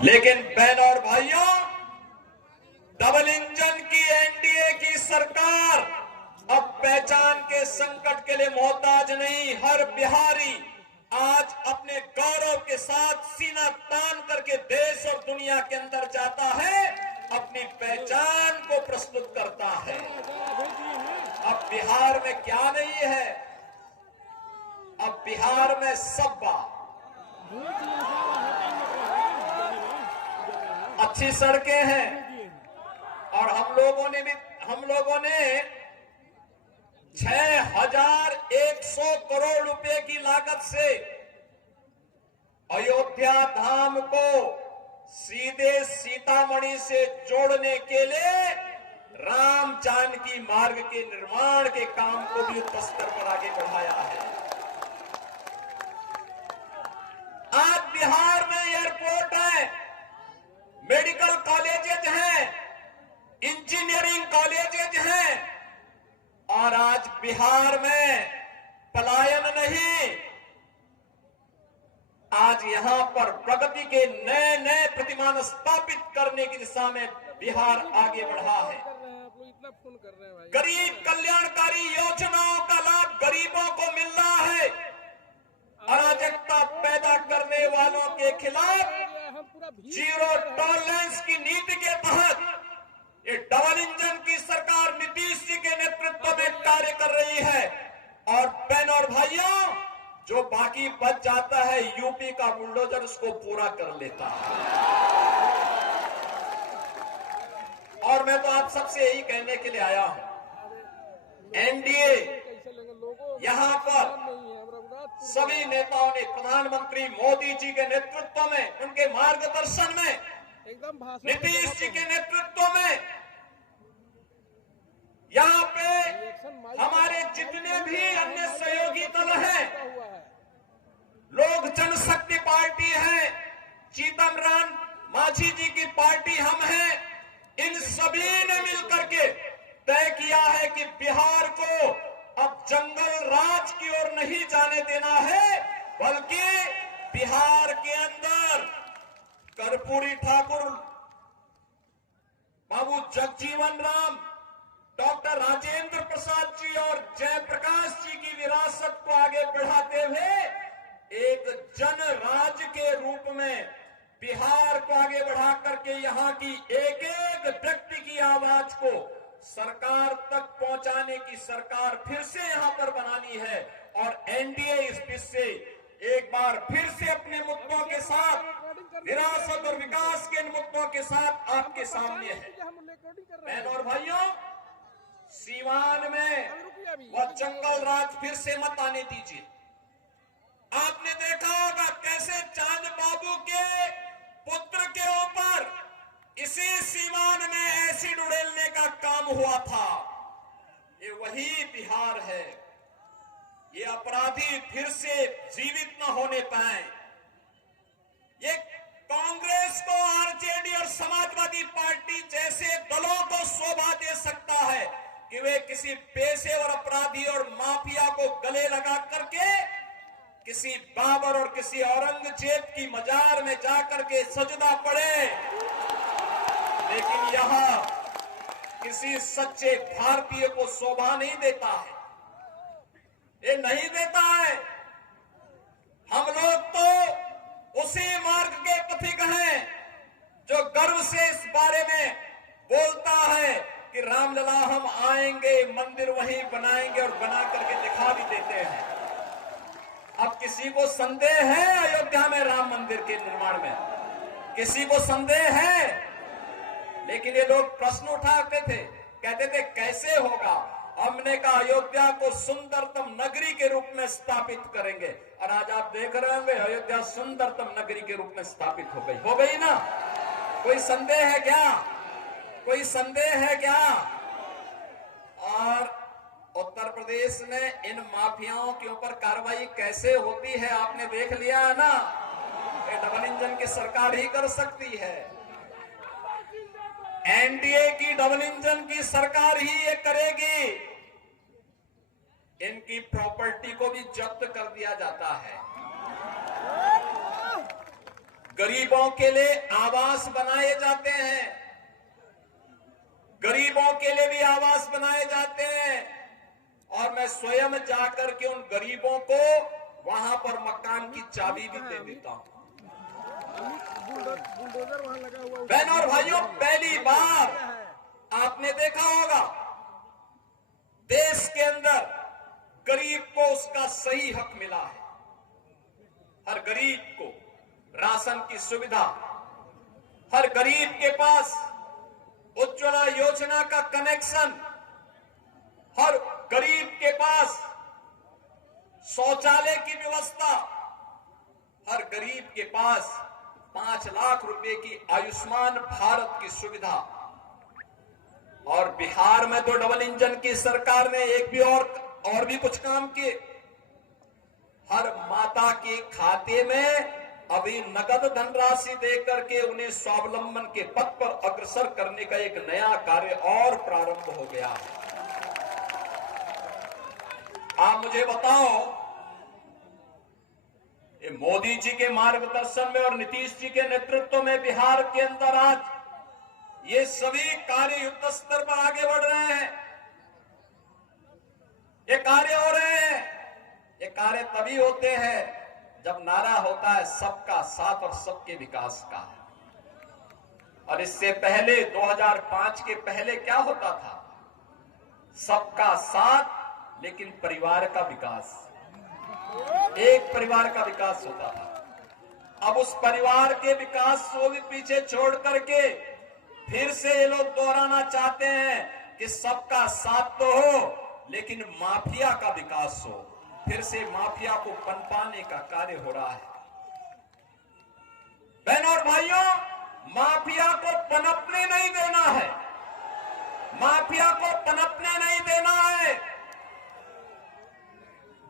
लेकिन बहनों और भाइयों, डबल इंजन की एनडीए की सरकार अब पहचान के संकट के लिए मोहताज नहीं। हर बिहारी आज अपने गौरव के साथ सीना तान करके देश और दुनिया के अंदर जाता है, अपनी पहचान को प्रस्तुत करता है। अब बिहार में क्या नहीं है, अब बिहार में सब्बा, अच्छी सड़कें हैं, और हम लोगों ने 6100 करोड़ रुपए की लागत से अयोध्या धाम को सीधे सीतामढ़ी से जोड़ने के लिए राम जानकी मार्ग के निर्माण के काम को भी युद्ध स्तर पर आगे बढ़ाया है। आज बिहार में एयरपोर्ट है, मेडिकल कॉलेजेज हैं, इंजीनियरिंग कॉलेजेज हैं, और आज बिहार में पलायन नहीं, आज यहां पर प्रगति के नए नए प्रतिमान स्थापित करने की दिशा में बिहार आगे बढ़ा है। गरीब कल्याणकारी योजनाओं का लाभ गरीबों को मिल रहा है। अराजकता पैदा करने वालों के खिलाफ जीरो टॉलरेंस की नीति के तहत ये डबल इंजन की सरकार नीतीश जी के नेतृत्व में कार्य कर रही है। और बहनों और भाइयों, जो बाकी बच जाता है यूपी का बुलडोजर उसको पूरा कर लेता है। और मैं तो आप सबसे यही कहने के लिए आया हूं, एनडीए यहां पर सभी नेताओं ने प्रधानमंत्री मोदी जी के नेतृत्व में, उनके मार्गदर्शन में, नीतीश जी के नेतृत्व में, यहाँ पे हमारे जितने भी अन्य सहयोगी दल हैं, लोक जनशक्ति पार्टी है, जीतन राम मांझी जी की पार्टी हम हैं, इन सभी ने मिलकर के तय किया है कि बिहार को अब जंगल राज की ओर नहीं जाने देना है, बल्कि बिहार के अंदर कर्पूरी ठाकुर, बाबू जगजीवन राम, डॉक्टर राजेंद्र प्रसाद जी और जयप्रकाश जी की विरासत को आगे बढ़ाते हुए एक जन राज के रूप में बिहार को आगे बढ़ा करके यहाँ की एक एक व्यक्ति की आवाज को सरकार तक पहुंचाने की सरकार फिर से यहाँ पर बनानी है। और एनडीए इस बीच से एक बार फिर से अपने मुद्दों के साथ, विरासत और विकास के इन मुद्दों के साथ आपके सामने है। बहनों और भाइयों, सीवान में वह जंगल राज फिर से मत आने दीजिए। आपने देखा होगा कैसे चांद बाबू के पुत्र के ऊपर इसी सीवान में एसिड उड़ेलने का काम हुआ था। ये वही बिहार है। ये अपराधी फिर से जीवित न होने पाए। ये कांग्रेस को, आरजेडी और समाजवादी पार्टी जैसे दलों को शोभा दे सकता है कि वे किसी पेशेवर अपराधी और माफिया को गले लगा करके किसी बाबर और किसी औरंगजेब की मजार में जाकर के सजदा पड़े, लेकिन यहां किसी सच्चे भारतीय को शोभा नहीं देता है। ये नहीं देता है। हम लोग तो उसी मार्ग के पथिक हैं जो गर्व से इस बारे में बोलता है कि रामलला हम आएंगे, मंदिर वहीं बनाएंगे और बना करके दिखा भी देते हैं। अब किसी को संदेह है अयोध्या में राम मंदिर के निर्माण में? किसी को संदेह है? लेकिन ये लोग प्रश्न उठाते थे, कहते थे कैसे होगा। हमने कहा अयोध्या को सुंदरतम नगरी के रूप में स्थापित करेंगे, और आज आप देख रहे होंगे अयोध्या सुंदरतम नगरी के रूप में स्थापित हो गई ना। कोई संदेह है क्या? कोई संदेह है क्या? और उत्तर प्रदेश में इन माफियाओं के ऊपर कार्रवाई कैसे होती है आपने देख लिया है ना। ये डबल इंजन की सरकार ही कर सकती है। एनडीए की डबल इंजन की सरकार ही ये करेगी। इनकी प्रॉपर्टी को भी जब्त कर दिया जाता है। गरीबों के लिए आवास बनाए जाते हैं, गरीबों के लिए भी आवास बनाए जाते हैं, और मैं स्वयं जाकर के उन गरीबों को वहां पर मकान की चाबी भी दे देता हूं। बहनों और भाइयों, पहली बार आपने देखा होगा देश के अंदर गरीब को उसका सही हक मिला है। हर गरीब को राशन की सुविधा, हर गरीब के पास उज्ज्वला योजना का कनेक्शन, हर गरीब के पास शौचालय की व्यवस्था, हर गरीब के पास 5 लाख रुपए की आयुष्मान भारत की सुविधा। और बिहार में तो डबल इंजन की सरकार ने एक भी और भी कुछ काम किए। हर माता के खाते में अभी नगद धनराशि देकर के उन्हें स्वावलंबन के पथ पर अग्रसर करने का एक नया कार्य और प्रारंभ हो गया है। आप मुझे बताओ, ये मोदी जी के मार्गदर्शन में और नीतीश जी के नेतृत्व में बिहार के अंदर आज ये सभी कार्य युद्ध स्तर पर आगे बढ़ रहे हैं। ये कार्य हो रहे हैं। ये कार्य तभी होते हैं जब नारा होता है सबका साथ और सबके विकास का। और इससे पहले 2005 के पहले क्या होता था? सबका साथ लेकिन परिवार का विकास, एक परिवार का विकास होता था। अब उस परिवार के विकास को भी पीछे छोड़ करके फिर से ये लोग दोहराना चाहते हैं कि सबका साथ तो हो लेकिन माफिया का विकास हो। फिर से माफिया को पनपाने का कार्य हो रहा है। बहनों और भाइयों, माफिया को पनपने नहीं देना है, माफिया को पनपने नहीं देना है।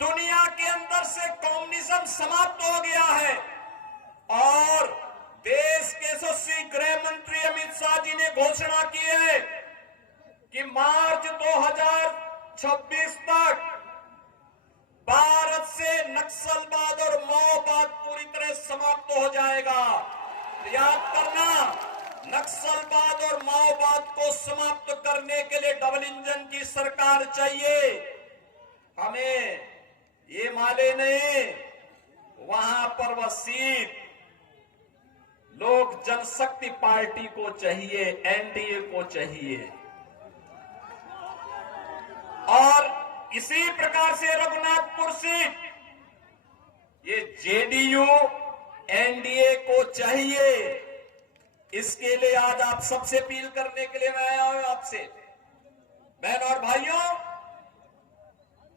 दुनिया के अंदर से कम्युनिज्म समाप्त हो गया है और देश के यशस्वी गृह मंत्री अमित शाह जी ने घोषणा की है कि मार्च 2026 तक भारत से नक्सलवाद और माओवाद पूरी तरह समाप्त हो जाएगा। याद करना, नक्सलवाद और माओवाद को समाप्त करने के लिए डबल इंजन की सरकार चाहिए। हमें ये माले नहीं, वहां पर वह सीट लोक जनशक्ति पार्टी को चाहिए, एनडीए को चाहिए। और इसी प्रकार से रघुनाथपुर सीट ये जेडीयू एनडीए को चाहिए। इसके लिए आज आप सबसे अपील करने के लिए मैं आया हूं आपसे। बहनों और भाइयों,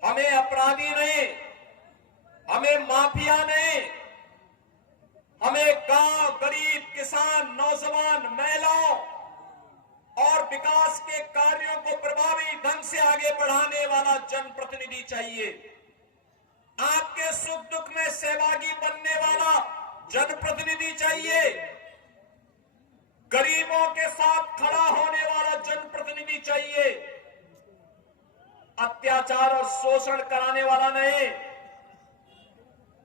हमें अपराधी नहीं, हमें माफिया नहीं, हमें गांव, गरीब, किसान, नौजवान, महिलाओं और विकास के कार्यों को प्रभावी ढंग से आगे बढ़ाने वाला जनप्रतिनिधि चाहिए। आपके सुख दुख में सहभागी बनने वाला जनप्रतिनिधि चाहिए। गरीबों के साथ खड़ा होने वाला जनप्रतिनिधि चाहिए। अत्याचार और शोषण कराने वाला नहीं,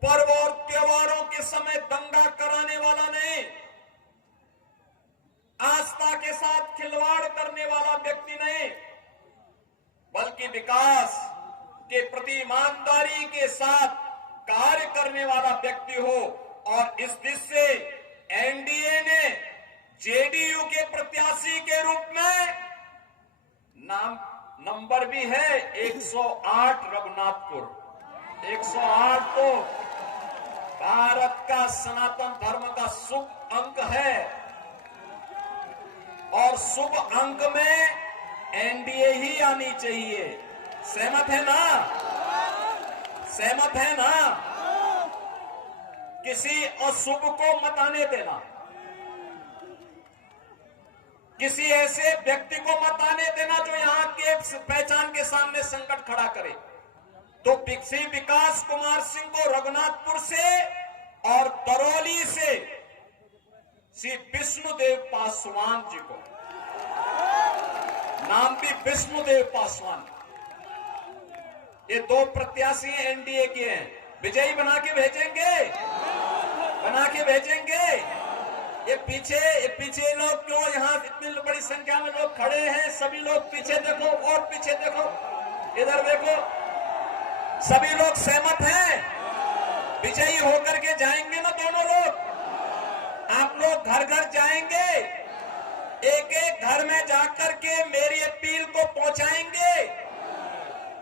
पर्व और त्योहारों के समय दंगा कराने वाला नहीं, आस्था के साथ खिलवाड़ करने वाला व्यक्ति नहीं, बल्कि विकास के प्रति ईमानदारी के साथ कार्य करने वाला व्यक्ति हो। और इस दिशा से एनडीए ने जेडीयू के प्रत्याशी के रूप में नंबर भी है 108 रघुनाथपुर। 108 तो भारत का सनातन धर्म का शुभ अंक है और शुभ अंक में एनडीए ही आनी चाहिए। सहमत है ना? सहमत है ना? किसी अशुभ को मत आने देना, किसी ऐसे व्यक्ति को मत आने देना जो यहां के पहचान के सामने संकट खड़ा करे। तो श्री विकास कुमार सिंह को रघुनाथपुर से और दरौली से श्री विष्णुदेव पासवान जी को, नाम भी विष्णुदेव पासवान, ये 2 प्रत्याशी एनडीए के हैं। विजयी बना के भेजेंगे, बना के भेजेंगे। ये पीछे लोग क्यों, यहाँ इतनी बड़ी संख्या में लोग खड़े हैं, सभी लोग पीछे देखो और पीछे देखो, इधर देखो, सभी लोग सहमत हैं, विजयी होकर के जाएंगे ना दोनों लोग। आप लोग घर घर जाएंगे, एक एक घर में जाकर के मेरी अपील को पहुंचाएंगे।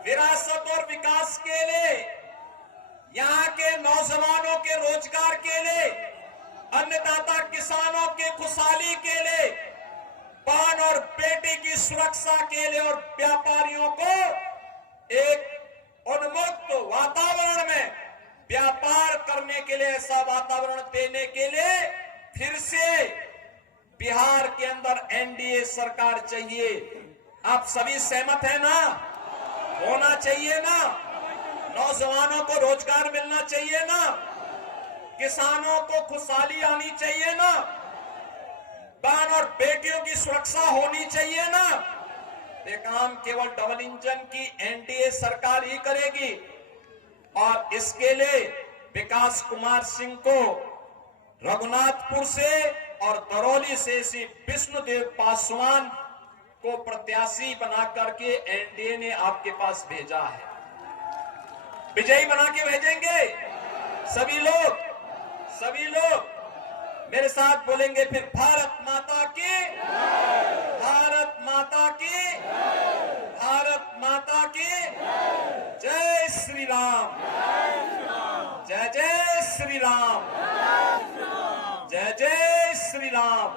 विरासत और विकास के लिए, यहाँ के नौजवानों के रोजगार के लिए, अन्नदाता किसानों के खुशहाली के लिए, पान और बेटी की सुरक्षा के लिए और व्यापारियों को एक उन्मुक्त वातावरण में व्यापार करने के लिए, ऐसा वातावरण देने के लिए फिर से बिहार के अंदर एनडीए सरकार चाहिए। आप सभी सहमत हैं ना? होना चाहिए ना? नौजवानों को रोजगार मिलना चाहिए ना? किसानों को खुशहाली आनी चाहिए ना? बहन और बेटियों की सुरक्षा होनी चाहिए ना? ये काम केवल डबल इंजन की एनडीए सरकार ही करेगी। और इसके लिए विकास कुमार सिंह को रघुनाथपुर से और दरौली से श्री विष्णुदेव पासवान को प्रत्याशी बना करके एनडीए ने आपके पास भेजा है। विजयी बना के भेजेंगे। सभी लोग मेरे साथ बोलेंगे फिर, भारत माता की, भारत माता की, भारत माता की जय श्री राम, जय जय श्री राम, जय जय श्री राम।